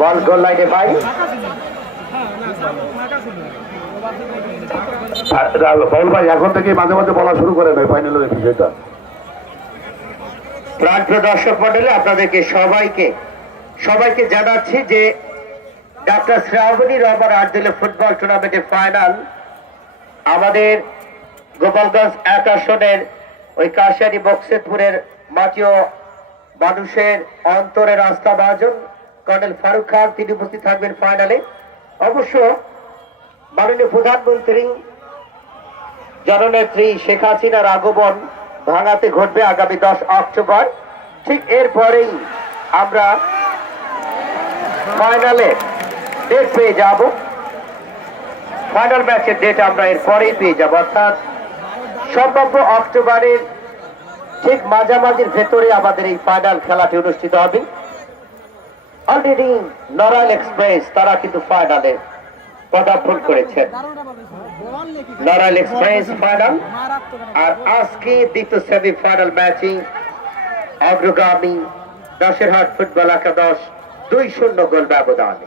বল গোল লাইনে ভাই। এখন থেকে মাঝে মাঝে বলা শুরু করে নেয় ফাইনালের বিষয়টা। দর্শক মন্ডলী, আপনাদেরকে সবাইকে সবাইকে জানাচ্ছি যে ডাক্তার শ্রাবণী রহমান আটদিলে ফুটবল টুর্নামেন্টের ফাইনাল আমাদের গোপালগঞ্জ এক আসনের ওই কাশিয়ানি বক্সেতপুরের মাটিও মানুষের অন্তরের আস্থা ভাজন কর্নেল ফারুক খান, তিনি উপস্থিত থাকবেন ফাইনালে। অবশ্য মাননীয় প্রধানমন্ত্রী, জননেত্রী শেখ হাসিনার আগমন ভাঙাতে ঘটবে আগামী দশ অক্টোবর। ঠিক এরপরেই আমরা ফাইনালে ডেট পেয়ে যাব। ফাইনাল ম্যাচের ডেট আমরা এরপরেই পেয়ে যাব। অর্থাৎ সম্ভাব্য অক্টোবরের ঠিক মাঝামাঝির ভেতরে আমাদের এই ফাইনাল খেলাটি অনুষ্ঠিত হবে। অলরেডি নরাল এক্সপ্রেস তারা কিন্তু ফাইনালে পদার্পণ করেছেন নরাল এক্সপ্রেস ফাইনাল আর আজকে দ্বিতীয় সেমিফাইনাল ম্যাচে অগ্রগামী দশের হাট ফুটবল একাদশ, দুই শূন্য গোল ব্যবধানে।